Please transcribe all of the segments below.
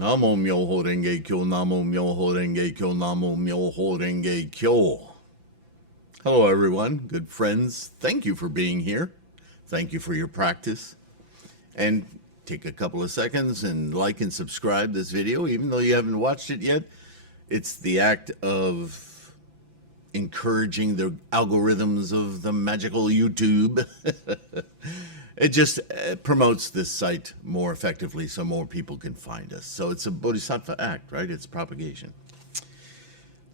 Namo Myoho Renge Kyo, Namo Myoho Renge Kyo, Namo Myoho Renge Kyo. Hello, everyone, good friends. Thank you for being here. Thank you for your practice. And take a couple of seconds and like and subscribe this video, even though you haven't watched it yet. It's the act of encouraging the algorithms of the magical YouTube. It just promotes this site more effectively so more people can find us. So it's a Bodhisattva act, right? It's propagation.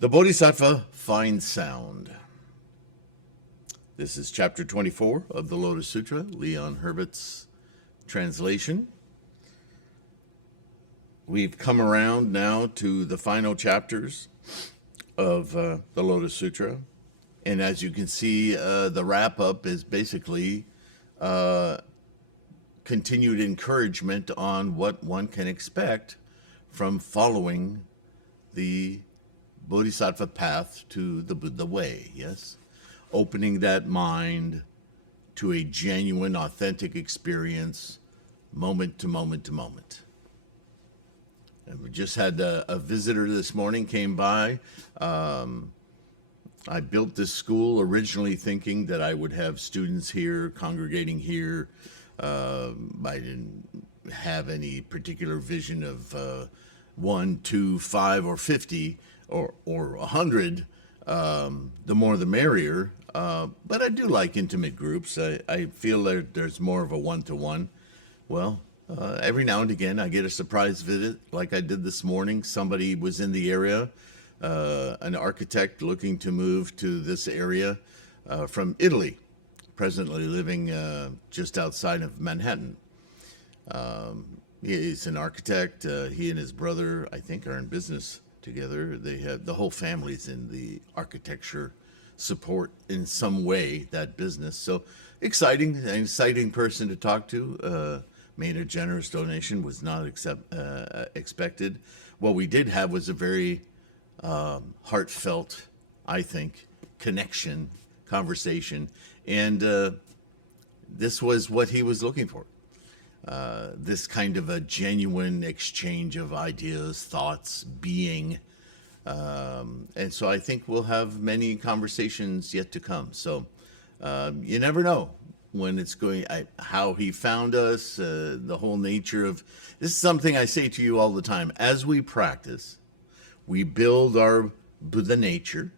The Bodhisattva Fine Sound. This is chapter 24 of the Lotus Sutra, Leon Hurvitz translation. We've come around now to the final chapters of the Lotus Sutra. And as you can see, the wrap-up is basically continued encouragement on what one can expect from following the Bodhisattva path to the Buddha way, yes? Opening that mind to a genuine, authentic experience, moment to moment to moment. And we just had a visitor this morning came by. I built this school originally thinking that I would have students here, congregating here. I didn't have any particular vision of 1, 2, 5, or 50, or 100. The more the merrier. But I do like intimate groups. I feel that there's more of a one-to-one. Well, every now and again I get a surprise visit like I did this morning. Somebody was in the area. An architect looking to move to this area from Italy, presently living just outside of Manhattan. He's an architect. He and his brother, I think, are in business together. They have the whole family's in the architecture support in some way that business. So exciting, an exciting person to talk to. Made a generous donation, was not expected. What we did have was a very heartfelt, I think, connection, conversation, and this was what he was looking for. This kind of a genuine exchange of ideas, thoughts, being, and so I think we'll have many conversations yet to come. So you never know when it's going, how he found us, the whole nature of, this is something I say to you all the time. As we practice, we build our Buddha nature,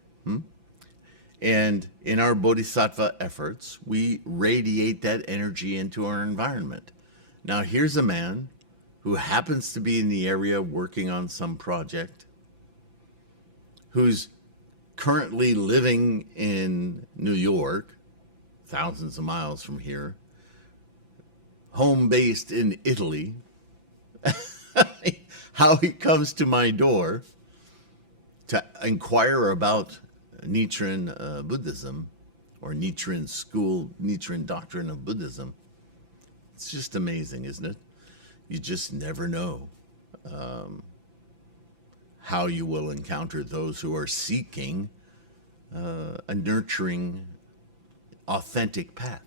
and in our Bodhisattva efforts, we radiate that energy into our environment. Now, here's a man who happens to be in the area working on some project, who's currently living in New York, thousands of miles from here, home based in Italy. How he comes to my door to inquire about Nichiren Buddhism, or Nichiren school, Nichiren doctrine of Buddhism. It's just amazing, isn't it? You just never know how you will encounter those who are seeking a nurturing, authentic path.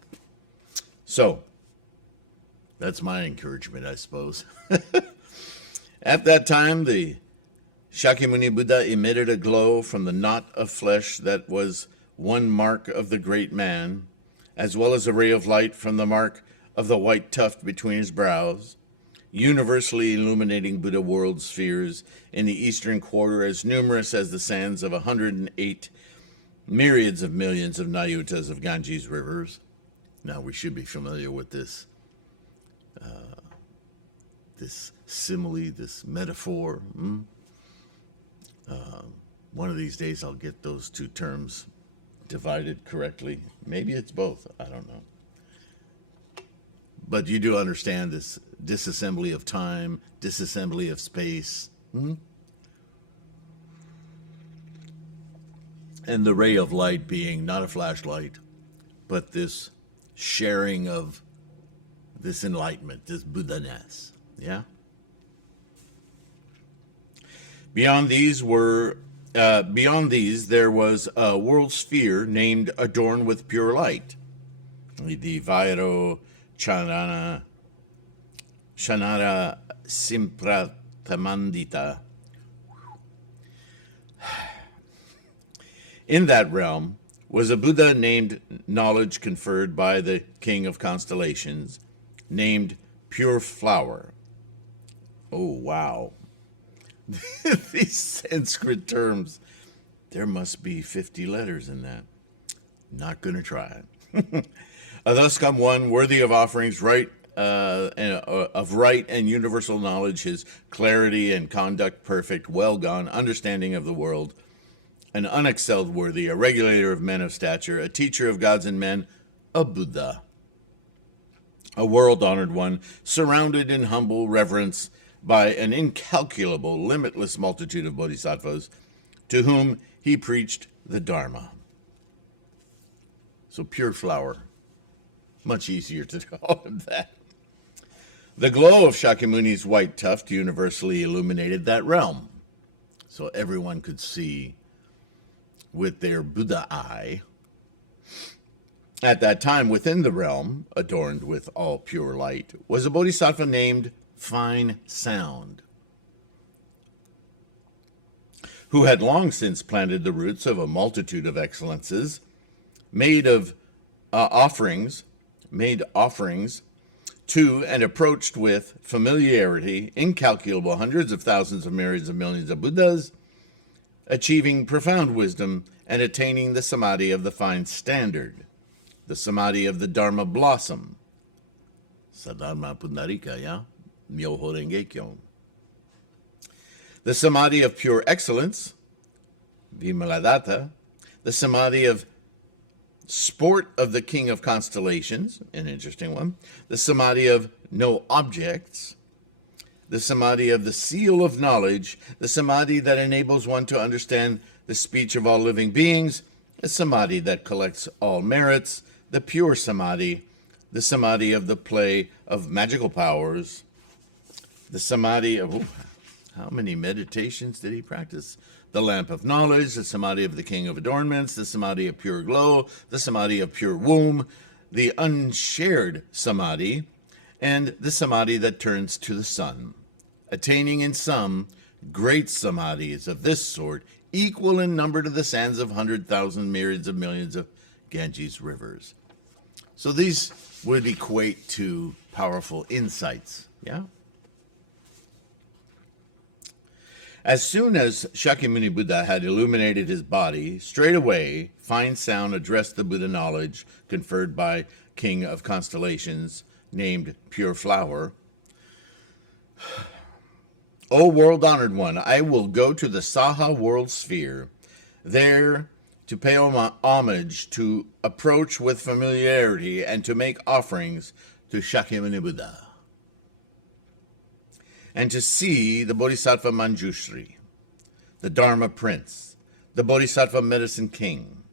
So that's my encouragement, I suppose. At that time, the Shakyamuni Buddha emitted a glow from the knot of flesh that was one mark of the great man, as well as a ray of light from the mark of the white tuft between his brows, universally illuminating Buddha world spheres in the eastern quarter as numerous as the sands of 108 myriads of millions of Nayutas of Ganges rivers. Now we should be familiar with this this simile, this metaphor. One of these days I'll get those two terms divided correctly. Maybe it's both, I don't know. But you do understand this disassembly of time, disassembly of space. And the ray of light being not a flashlight, but this sharing of this enlightenment, this Buddha-ness. Yeah? Beyond these, there was a world sphere named adorned with pure light. The Vairo Chanara Simpra Tamandita. In that realm was a Buddha named knowledge conferred by the king of constellations, named Pure Flower. Oh, wow. These Sanskrit terms, there must be 50 letters in that. Not going to try it. Thus come one worthy of offerings, of right and universal knowledge, his clarity and conduct perfect, well gone, understanding of the world, an unexcelled worthy, a regulator of men of stature, a teacher of gods and men, a Buddha, a world-honored one, surrounded in humble reverence by an incalculable, limitless multitude of bodhisattvas, to whom he preached the Dharma. So Pure Flower, much easier to call him that. The glow of Shakyamuni's white tuft universally illuminated that realm, so everyone could see with their Buddha eye. At that time, within the realm, adorned with all pure light, was a bodhisattva named Fine Sound, who had long since planted the roots of a multitude of excellences, made offerings to and approached with familiarity incalculable hundreds of thousands of myriads of millions of Buddhas, achieving profound wisdom and attaining the samadhi of the fine standard, the samadhi of the Dharma blossom, Sadharma Pundarika, yeah? Myoho Renge Kyo. The samadhi of pure excellence, Vimaladatta, the samadhi of sport of the king of constellations, an interesting one, the samadhi of no objects, the samadhi of the seal of knowledge, the samadhi that enables one to understand the speech of all living beings, the samadhi that collects all merits, the pure samadhi, the samadhi of the play of magical powers, the samadhi of, how many meditations did he practice? The lamp of knowledge, the samadhi of the king of adornments, the samadhi of pure glow, the samadhi of pure womb, the unshared samadhi, and the samadhi that turns to the sun, attaining in sum great samadhis of this sort, equal in number to the sands of 100,000 myriads of millions of Ganges rivers. So these would equate to powerful insights, yeah? As soon as Shakyamuni Buddha had illuminated his body, straightway Fine Sound addressed the Buddha knowledge conferred by King of Constellations, named Pure Flower. O world-honored one, I will go to the Saha world sphere, there to pay homage, to approach with familiarity, and to make offerings to Shakyamuni Buddha, and to see the Bodhisattva Manjushri, the Dharma Prince, the Bodhisattva Medicine King,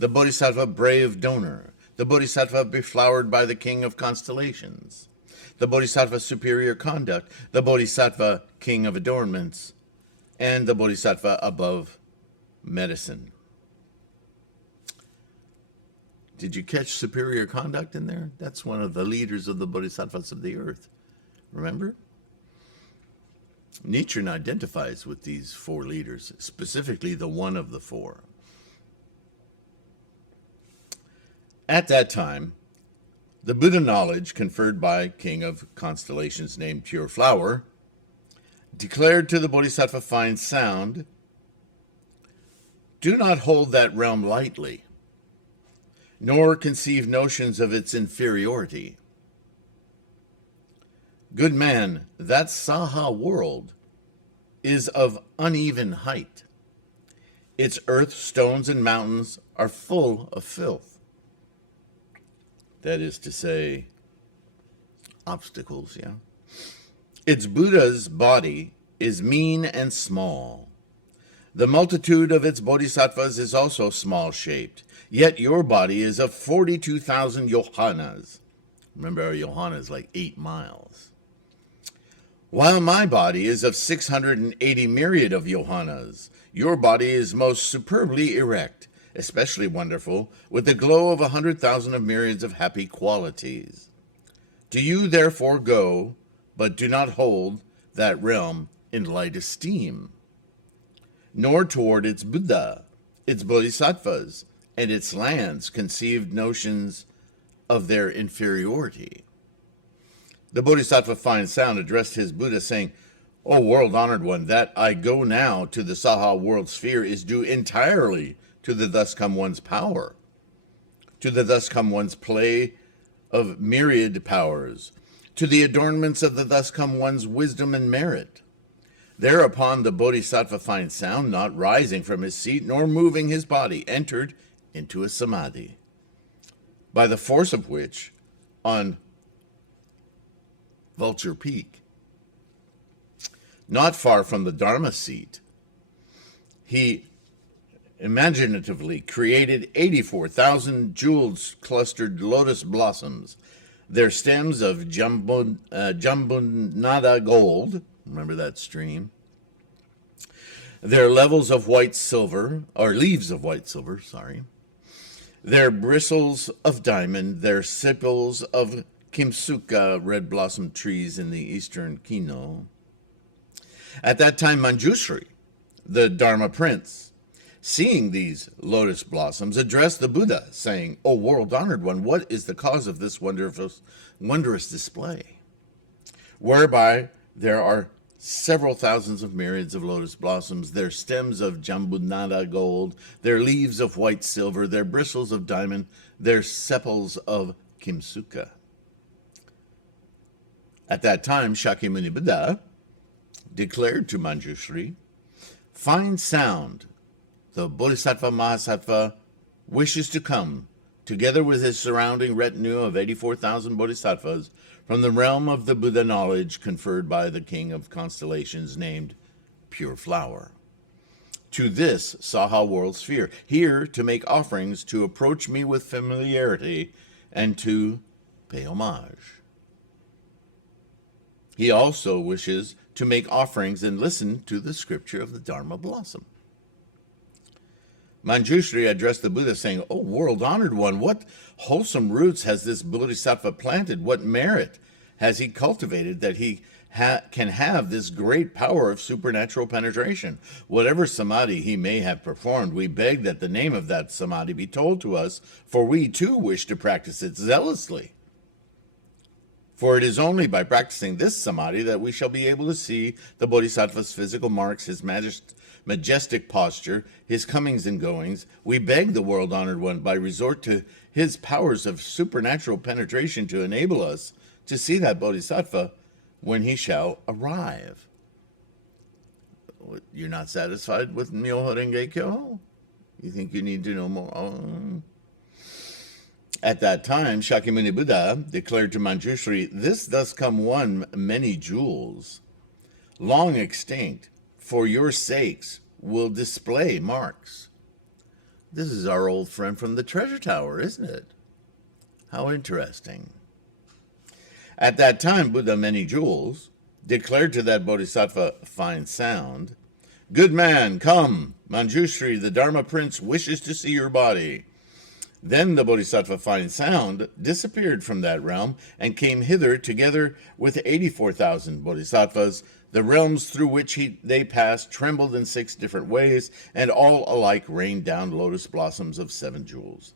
the Bodhisattva Brave Donor, the Bodhisattva Beflowered by the King of Constellations, the Bodhisattva Superior Conduct, the Bodhisattva King of Adornments, and the Bodhisattva Above Medicine. Did you catch Superior Conduct in there? That's one of the leaders of the Bodhisattvas of the earth. Remember? Nichiren identifies with these four leaders, specifically the one of the four. At that time, the Buddha knowledge conferred by King of Constellations named Pure Flower declared to the Bodhisattva Fine Sound, do not hold that realm lightly, nor conceive notions of its inferiority. Good man, that Saha world is of uneven height. Its earth, stones, and mountains are full of filth. That is to say, obstacles, yeah? Its Buddha's body is mean and small. The multitude of its bodhisattvas is also small-shaped, yet your body is of 42,000 yohanas. Remember, our yohana is like 8 miles. While my body is of 680 myriad of yohanas, your body is most superbly erect, especially wonderful, with the glow of 100,000 of myriads of happy qualities. Do you therefore go, but do not hold that realm in light esteem, nor toward its Buddha, its bodhisattvas, and its lands conceived notions of their inferiority. The Bodhisattva Fine Sound addressed his Buddha, saying, "O world-honored one, that I go now to the Saha world sphere is due entirely to the thus come one's power, to the thus come one's play of myriad powers, to the adornments of the thus come one's wisdom and merit." Thereupon the Bodhisattva Fine Sound, not rising from his seat nor moving his body, entered into a samadhi, by the force of which, on Vulture Peak, not far from the Dharma seat, he imaginatively created 84,000 jeweled clustered lotus blossoms, their stems of Jambunada gold, remember that stream, their levels of white silver, or leaves of white silver, their bristles of diamond, their sepals of Kimsuka, red blossom trees in the eastern Kino. At that time, Manjushri, the Dharma prince, seeing these lotus blossoms, addressed the Buddha, saying, "O world-honored one, what is the cause of this wondrous display, whereby there are several thousands of myriads of lotus blossoms, their stems of Jambunada gold, their leaves of white silver, their bristles of diamond, their sepals of Kimsuka?" At that time, Shakyamuni Buddha declared to Manjushri, "Fine Sound, the Bodhisattva Mahasattva, wishes to come, together with his surrounding retinue of 84,000 bodhisattvas, from the realm of the Buddha knowledge conferred by the King of Constellations named Pure Flower, to this Saha world sphere, here to make offerings, to approach me with familiarity, and to pay homage. He also wishes to make offerings and listen to the scripture of the Dharma blossom." Manjushri addressed the Buddha, saying, "O world-honored one, what wholesome roots has this Bodhisattva planted? What merit has he cultivated that he can have this great power of supernatural penetration? Whatever samadhi he may have performed, we beg that the name of that samadhi be told to us, for we too wish to practice it zealously. For it is only by practicing this samadhi that we shall be able to see the Bodhisattva's physical marks, his majestic posture, his comings and goings. We beg the world-honored one by resort to his powers of supernatural penetration to enable us to see that Bodhisattva when he shall arrive." You're not satisfied with Myoho Renge Kyo? You think you need to know more? Oh. At that time, Shakyamuni Buddha declared to Manjushri, "This thus come one many jewels, long extinct, for your sakes will display marks." This is our old friend from the treasure tower, isn't it? How interesting. At that time, Buddha Many Jewels declared to that Bodhisattva Fine Sound, "Good man, come, Manjushri, the Dharma prince, wishes to see your body." Then the Bodhisattva Fine Sound disappeared from that realm and came hither together with 84,000 bodhisattvas. The realms through which they passed trembled in 6 different ways, and all alike rained down lotus blossoms of 7 jewels.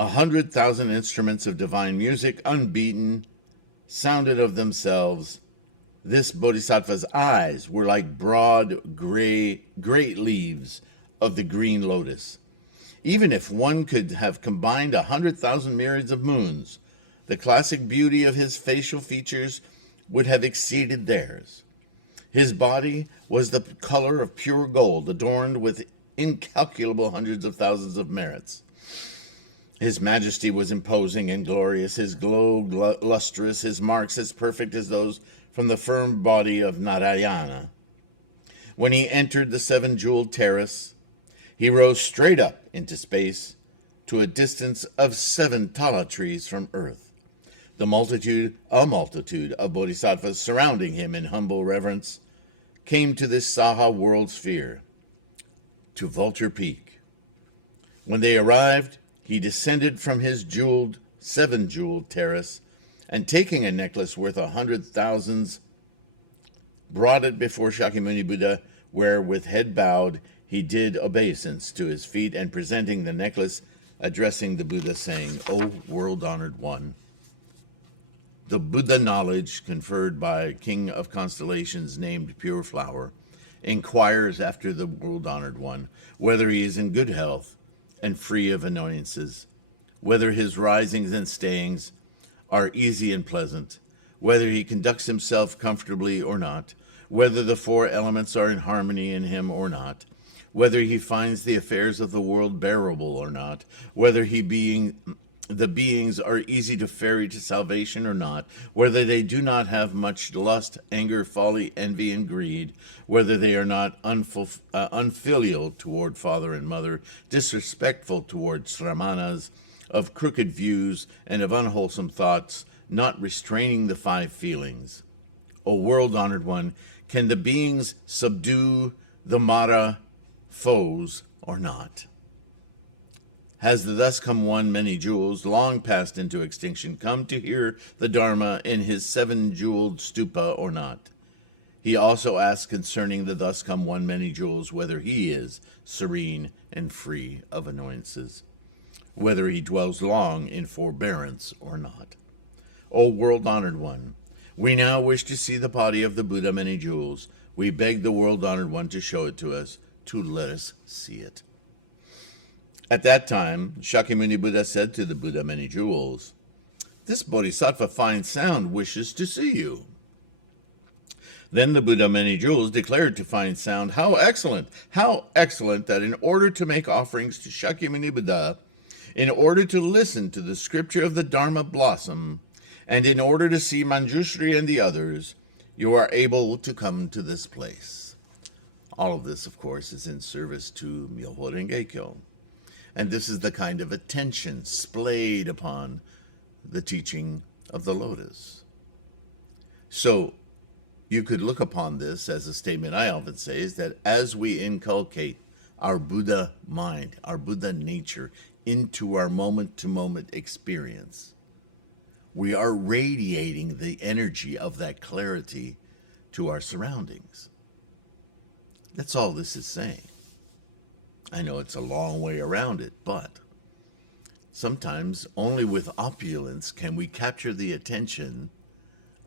100,000 instruments of divine music, unbeaten, sounded of themselves. This bodhisattva's eyes were like broad, great leaves of the green lotus. Even if one could have combined 100,000 myriads of moons, the classic beauty of his facial features would have exceeded theirs. His body was the color of pure gold, adorned with incalculable hundreds of thousands of merits. His majesty was imposing and glorious, his glow lustrous, his marks as perfect as those from the firm body of Narayana. When he entered the 7-jeweled terrace, he rose straight up into space to a distance of 7 tala trees from earth. A multitude of bodhisattvas surrounding him in humble reverence came to this Saha world sphere, to Vulture Peak. When they arrived, he descended from his 7-jeweled terrace, and taking a necklace worth 100,000 brought it before Shakyamuni Buddha, where with head bowed he did obeisance to his feet, and presenting the necklace, addressing the Buddha, saying, O world-honored one, the Buddha knowledge conferred by King of Constellations named Pure Flower inquires after the world-honored one, whether he is in good health and free of annoyances, whether his risings and stayings are easy and pleasant, whether he conducts himself comfortably or not, whether the four elements are in harmony in him or not, whether he finds the affairs of the world bearable or not, whether the beings are easy to ferry to salvation or not, whether they do not have much lust, anger, folly, envy, and greed, whether they are not unfilial toward father and mother, disrespectful toward sramanas, of crooked views and of unwholesome thoughts, not restraining the five feelings. O world-honored one, can the beings subdue the Mara foes or not? Has the thus come one many jewels, long passed into extinction, come to hear the Dharma in his 7-jeweled stupa or not? He also asks concerning the thus come one many jewels, whether he is serene and free of annoyances, whether he dwells long in forbearance or not. O world-honored one, we now wish to see the body of the Buddha many jewels. We beg the world-honored one to show it to us, to let us see it. At that time, Shakyamuni Buddha said to the Buddha many jewels, this Bodhisattva Fine Sound wishes to see you. Then the Buddha many jewels declared to Fine Sound, how excellent that in order to make offerings to Shakyamuni Buddha, in order to listen to the scripture of the Dharma blossom, and in order to see Manjushri and the others, you are able to come to this place. All of this, of course, is in service to Myoho Renge Kyo. And this is the kind of attention splayed upon the teaching of the lotus. So you could look upon this as a statement I often say, is that as we inculcate our Buddha mind, our Buddha nature, into our moment-to-moment experience, we are radiating the energy of that clarity to our surroundings. That's all this is saying. I know it's a long way around it, but sometimes only with opulence can we capture the attention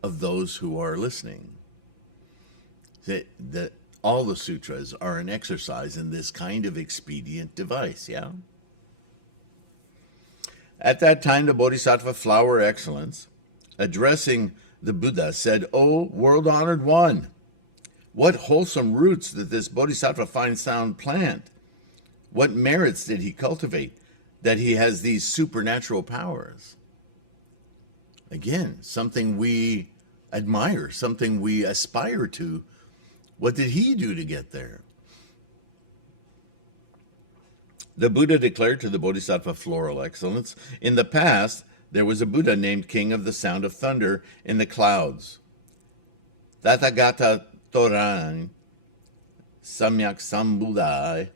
of those who are listening. That all the sutras are an exercise in this kind of expedient device, yeah? At that time, the Bodhisattva Flower Excellence, addressing the Buddha, said, O world-honored one, what wholesome roots did this Bodhisattva Fine Sound plant? What merits did he cultivate that he has these supernatural powers? Again, something we admire, something we aspire to. What did he do to get there? The Buddha declared to the Bodhisattva Floral Excellence, in the past, there was a Buddha named King of the Sound of Thunder in the clouds. Tathagata Toran Samyak Sambuddhai,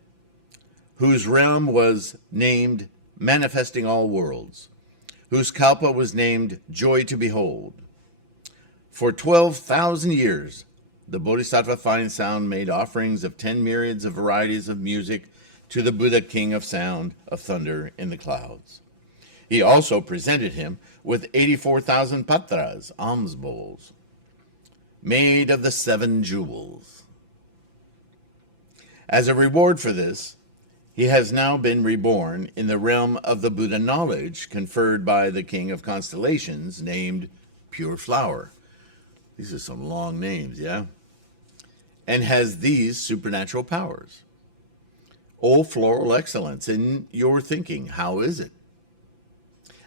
whose realm was named Manifesting All Worlds, whose kalpa was named Joy to Behold. For 12,000 years, the Bodhisattva Fine Sound made offerings of 10 myriads of varieties of music to the Buddha King of Sound of Thunder in the clouds. He also presented him with 84,000 patras, alms bowls, made of the 7 jewels. As a reward for this, he has now been reborn in the realm of the Buddha knowledge conferred by the King of Constellations named Pure Flower. These are some long names, yeah? And has these supernatural powers. O floral excellence in your thinking, how is it?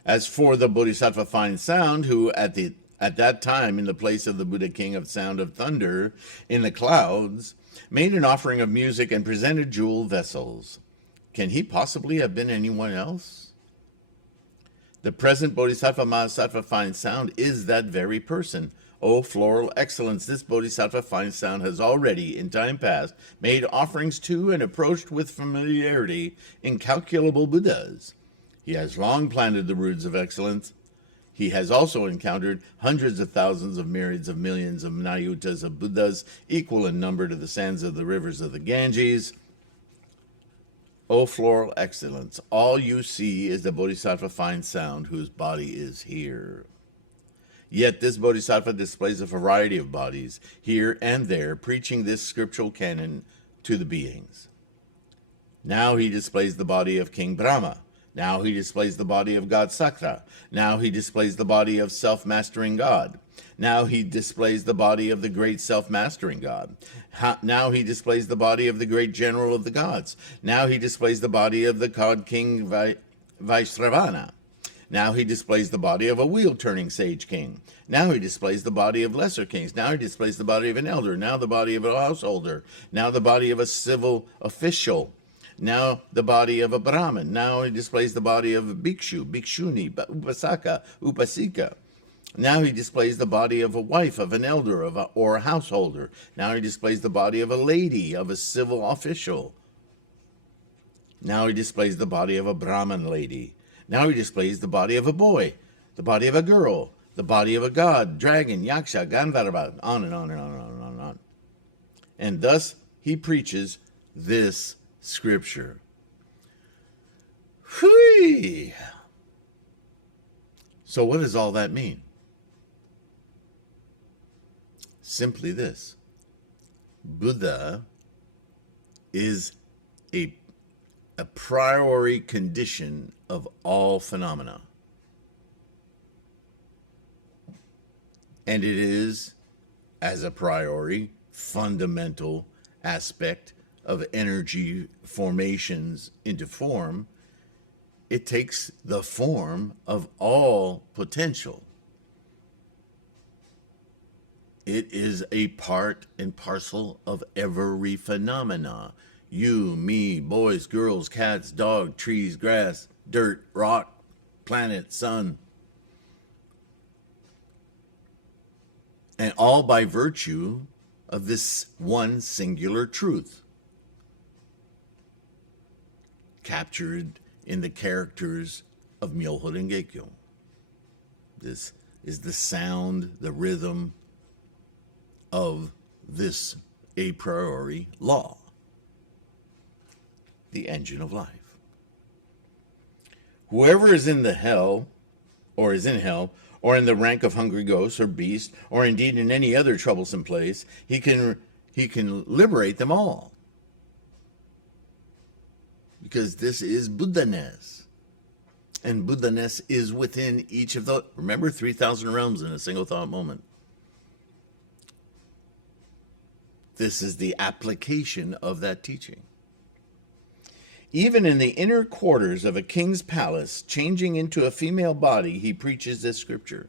As for the Bodhisattva Fine Sound, who at that time in the place of the Buddha King of Sound of Thunder in the clouds, made an offering of music and presented jewel vessels, can he possibly have been anyone else? The present Bodhisattva Mahasattva Fine Sound is that very person. O floral excellence, this Bodhisattva Fine Sound has already, in time past, made offerings to and approached with familiarity incalculable Buddhas. He has long planted the roots of excellence He has also encountered hundreds of thousands of myriads of millions of Nayutas of Buddhas, equal in number to the sands of the rivers of the Ganges. O floral excellence, all you see is the Bodhisattva Fine Sound, whose body is here. Yet this Bodhisattva displays a variety of bodies, here and there, preaching this scriptural canon to the beings. Now he displays the body of King Brahma. Now he displays the body of God Sakra. Now he displays the body of self-mastering God. Now he displays the body of the great self-mastering God. Now he displays the body of the great general of the gods. Now he displays the body of the god King Vaishravana. Now he displays the body of a wheel-turning sage king. Now he displays the body of lesser kings. Now he displays the body of an elder. Now the body of a householder. Now the body of a civil official. Now the body of a Brahmin. Now he displays the body of a bhikshu, bhikshuni, upasaka, upasika. Now he displays the body of a wife, of an elder, or a householder. Now he displays the body of a lady, of a civil official. Now he displays the body of a Brahmin lady. Now he displays the body of a boy, the body of a girl, the body of a god, dragon, yaksha, gandharva, on and on and on and on and on and on. And thus he preaches this scripture. Hui! So what does all that mean? Simply this. Buddha is a priori condition of all phenomena. And it is, as a priori, fundamental aspect of energy formations into form. It takes the form of all potential. It is a part and parcel of every phenomena. You, me, boys, girls, cats, dog, trees, grass, dirt, rock, planet, sun. And all by virtue of this one singular truth, captured in the characters of Myoho Renge-kyo. This is the sound, the rhythm of this a priori law, the engine of life. Whoever is in the hell, or is in hell, or in the rank of hungry ghosts or beast, or indeed in any other troublesome place, he can liberate them all. Because this is Buddha-ness. And Buddha-ness is within each of the, remember, 3,000 realms in a single thought moment. This is the application of that teaching. Even in the inner quarters of a king's palace, changing into a female body, he preaches this scripture.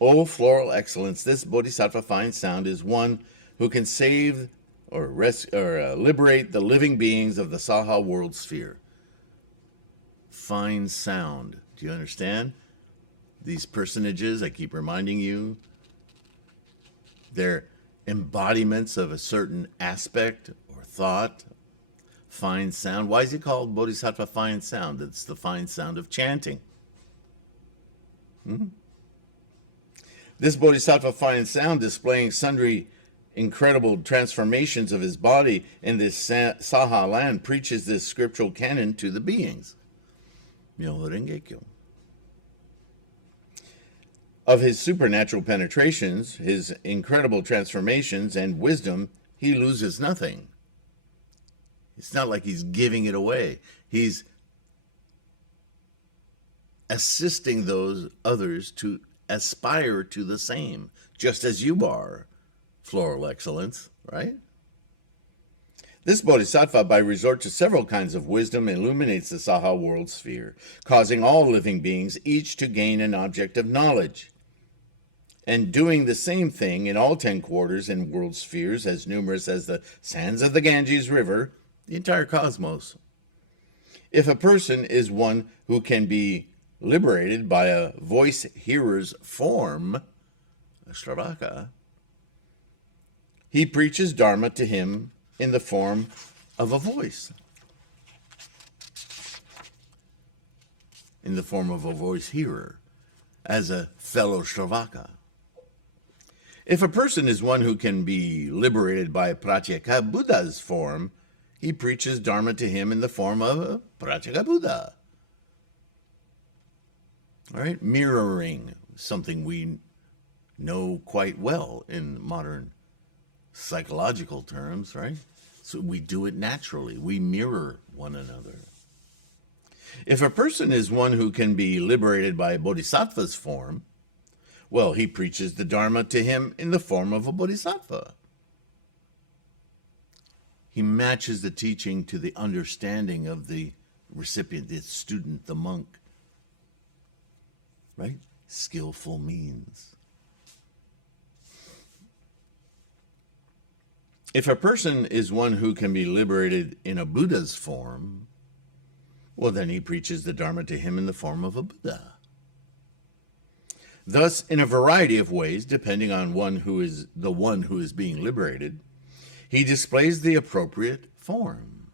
O floral excellence, this Bodhisattva Fine Sound is one who can save or liberate the living beings of the Saha world sphere. Fine sound. Do you understand? These personages, I keep reminding you, they're embodiments of a certain aspect or thought. Fine sound. Why is it called Bodhisattva Fine Sound? It's the fine sound of chanting. This Bodhisattva Fine Sound, displaying sundry incredible transformations of his body in this Saha land, preaches this scriptural canon to the beings. Myoho Renge-kyo. Of his supernatural penetrations, his incredible transformations and wisdom, he loses nothing. It's not like he's giving it away. He's assisting those others to aspire to the same, just as you are, floral excellence, right? This Bodhisattva, by resort to several kinds of wisdom, illuminates the Saha world sphere, causing all living beings each to gain an object of knowledge, and doing the same thing in all 10 quarters and world spheres as numerous as the sands of the Ganges River, the entire cosmos. If a person is one who can be liberated by a voice hearer's form, a Shravaka, he preaches Dharma to him in the form of a voice. in the form of a voice hearer, as a fellow Shravaka. If a person is one who can be liberated by Pratyeka Buddha's form, he preaches Dharma to him in the form of a Pratyeka Buddha. All right, mirroring, something we know quite well in modern psychological terms, right? So we do it naturally. We mirror one another. If a person is one who can be liberated by a Bodhisattva's form, well, he preaches the Dharma to him in the form of a Bodhisattva. He matches the teaching to the understanding of the recipient, the student, the monk. Right? Skillful means. If a person is one who can be liberated in a Buddha's form, well, then he preaches the Dharma to him in the form of a Buddha. Thus, in a variety of ways, depending on the one who is being liberated, he displays the appropriate form.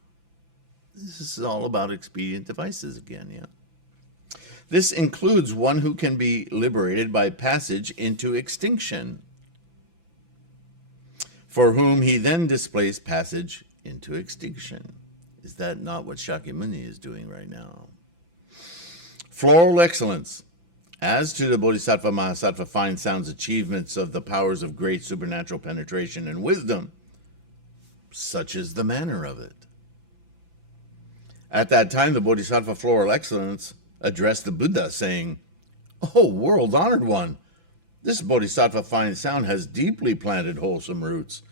This is all about expedient devices again, yeah? This includes one who can be liberated by passage into extinction, for whom he then displays passage into extinction. Is that not what Shakyamuni is doing right now? Floral excellence. As to the Bodhisattva Mahasattva Fine Sound's achievements of the powers of great supernatural penetration and wisdom, such is the manner of it. At that time, the Bodhisattva Floral Excellence addressed the Buddha, saying, "O world-honored one, this Bodhisattva Fine Sound has deeply planted wholesome roots.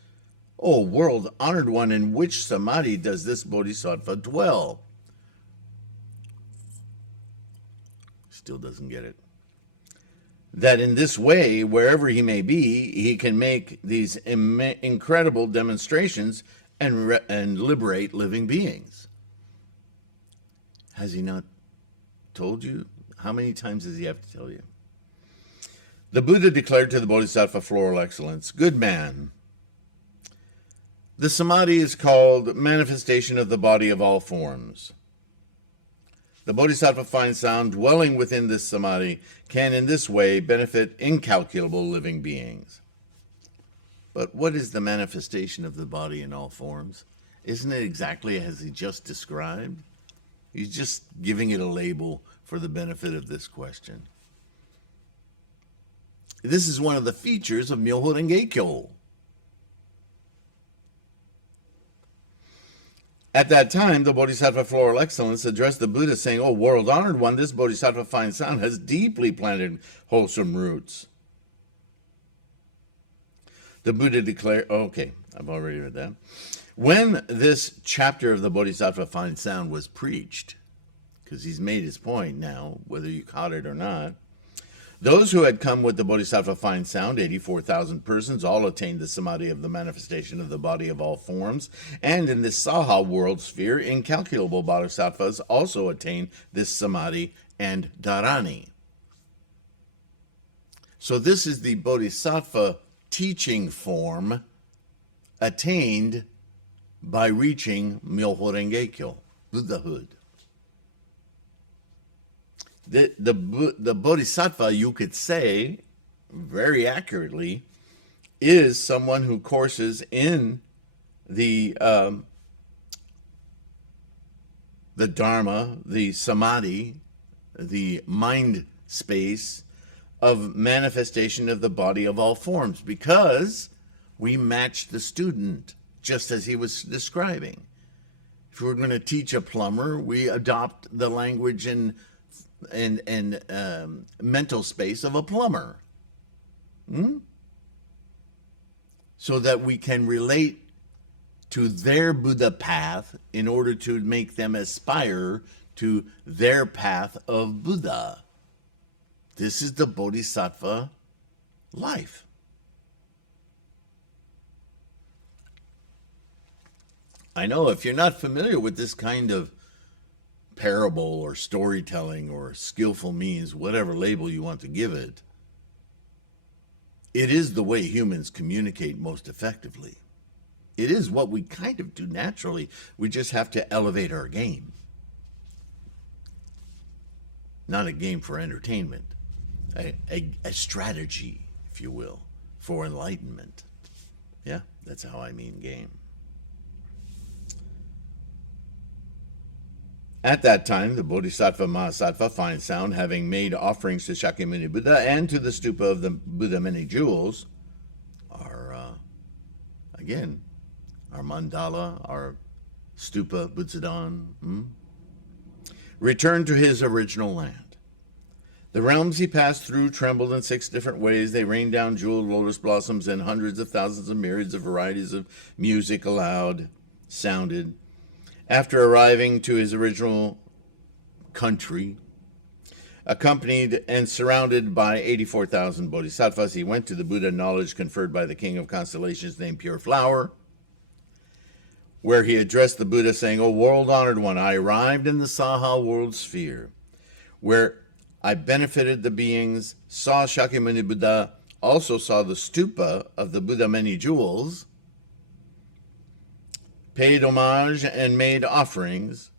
O world-honored one, in which samadhi does this Bodhisattva dwell?" Still doesn't get it. That in this way, wherever he may be, he can make these incredible demonstrations and liberate living beings. Has he not told you? How many times does he have to tell you? The Buddha declared to the Bodhisattva Floral Excellence, "Good man, the samadhi is called manifestation of the body of all forms. The Bodhisattva Fine Sound, dwelling within this samadhi, can in this way benefit incalculable living beings." But what is the manifestation of the body in all forms? Isn't it exactly as he just described? He's just giving it a label for the benefit of this question. This is one of the features of Myoho Renge Kyo. At that time, the Bodhisattva Floral Excellence addressed the Buddha, saying, "O world-honored one, this Bodhisattva Fine Sound has deeply planted wholesome roots." The Buddha declared, okay, I've already read that. When this chapter of the Bodhisattva Fine Sound was preached, because he's made his point now, whether you caught it or not, those who had come with the Bodhisattva Fine Sound, 84,000 persons, all attained the samadhi of the manifestation of the body of all forms. And in this Saha world sphere, incalculable bodhisattvas also attain this samadhi and dharani. So this is the Bodhisattva teaching form attained by reaching Myoho Renge Kyo, Buddhahood. The Bodhisattva, you could say, very accurately, is someone who courses in the Dharma, the Samadhi, the mind space of manifestation of the body of all forms, because we match the student, just as he was describing. If we're going to teach a plumber, we adopt the language and mental space of a plumber, so that we can relate to their Buddha path in order to make them aspire to their path of Buddha. This is the Bodhisattva life. I know if you're not familiar with this kind of parable or storytelling or skillful means, whatever label you want to give it, it is the way humans communicate most effectively. It is what we kind of do naturally. We just have to elevate our game. not a game for entertainment, a strategy, if you will, for enlightenment. Yeah, that's how I mean game. At that time, the Bodhisattva Fine Sound, having made offerings to Shakyamuni Buddha and to the stupa of the Buddha Many Jewels, again, our mandala, our stupa Butsudan, returned to his original land. The realms he passed through trembled in 6 different ways. They rained down jeweled lotus blossoms, and hundreds of thousands of myriads of varieties of music aloud sounded. After arriving to his original country, accompanied and surrounded by 84,000 bodhisattvas, he went to the Buddha knowledge conferred by the King of Constellations named Pure Flower, where he addressed the Buddha saying, "O world-honored one, I arrived in the Saha world sphere, where I benefited the beings, saw Shakyamuni Buddha, also saw the stupa of the Buddha Many Jewels, paid homage and made offerings,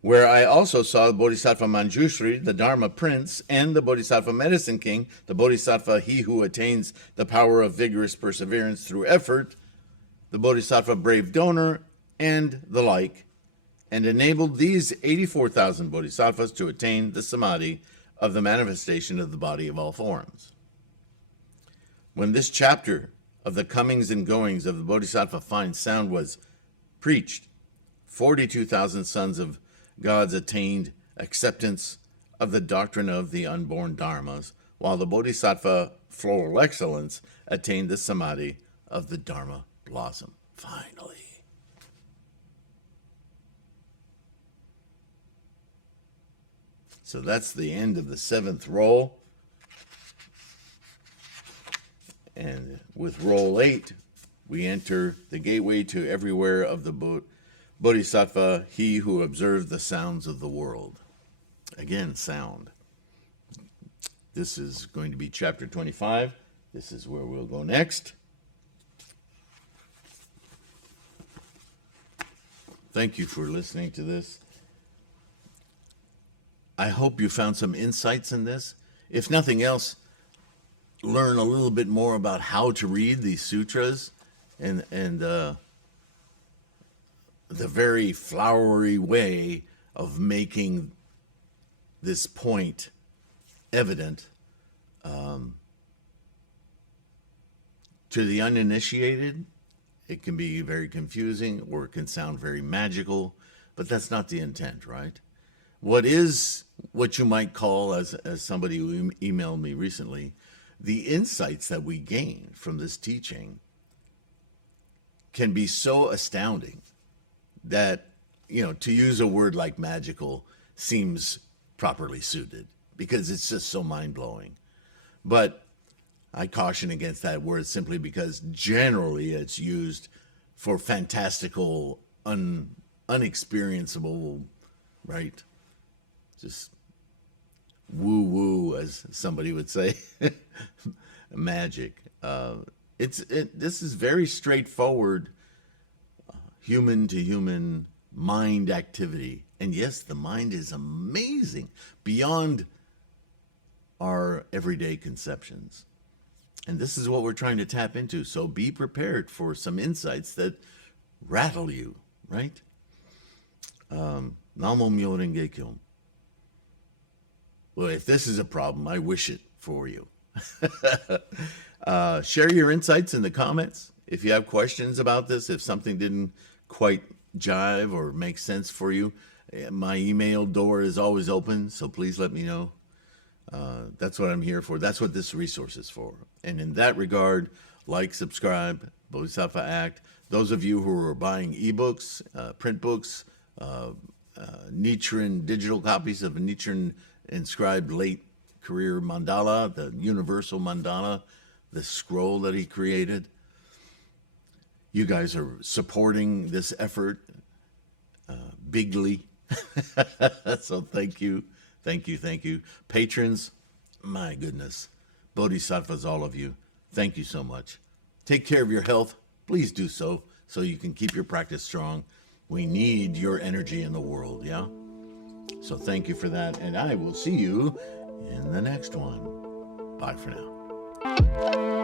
where I also saw the Bodhisattva Manjushri, the Dharma Prince, and the Bodhisattva Medicine King, the Bodhisattva, he who attains the power of vigorous perseverance through effort, the Bodhisattva Brave Donor, and the like, and enabled these 84,000 bodhisattvas to attain the samadhi of the manifestation of the body of all forms." When this chapter of the comings and goings of the Bodhisattva Fine Sound was preached, 42,000 sons of gods attained acceptance of the doctrine of the unborn dharmas, while the Bodhisattva Floral Excellence attained the samadhi of the Dharma blossom. Finally. So that's the end of the 7th roll. And with roll 8, we enter the gateway to everywhere of the Bodhisattva, he who observed the sounds of the world. Again, sound. This is going to be chapter 25. This is where we'll go next. Thank you for listening to this. I hope you found some insights in this. If nothing else, learn a little bit more about how to read these sutras and the very flowery way of making this point evident. To the uninitiated, it can be very confusing or it can sound very magical, but that's not the intent, right? What you might call, as somebody who emailed me recently, the insights that we gain from this teaching can be so astounding that, to use a word like magical seems properly suited because it's just so mind-blowing. But I caution against that word simply because generally it's used for fantastical, unexperienceable, right? Just woo-woo, as somebody would say, magic. This is very straightforward, human-to-human mind activity. And yes, the mind is amazing, beyond our everyday conceptions. And this is what we're trying to tap into. So be prepared for some insights that rattle you, right? Namo Myo Renge Kyo. Well, if this is a problem, I wish it for you. Share your insights in the comments. If you have questions about this, if something didn't quite jive or make sense for you, my email door is always open, so please let me know. That's what I'm here for. That's what this resource is for. And in that regard, like, subscribe, Bodhisattva Act. Those of you who are buying ebooks, print books, Nichiren, digital copies of a Nichiren inscribed late career mandala, the universal mandala, the scroll that he created. You guys are supporting this effort bigly. So thank you. Thank you. Patrons, my goodness. Bodhisattvas, all of you, thank you so much. Take care of your health. Please do so you can keep your practice strong. We need your energy in the world, yeah? So thank you for that, and I will see you in the next one. Bye for now.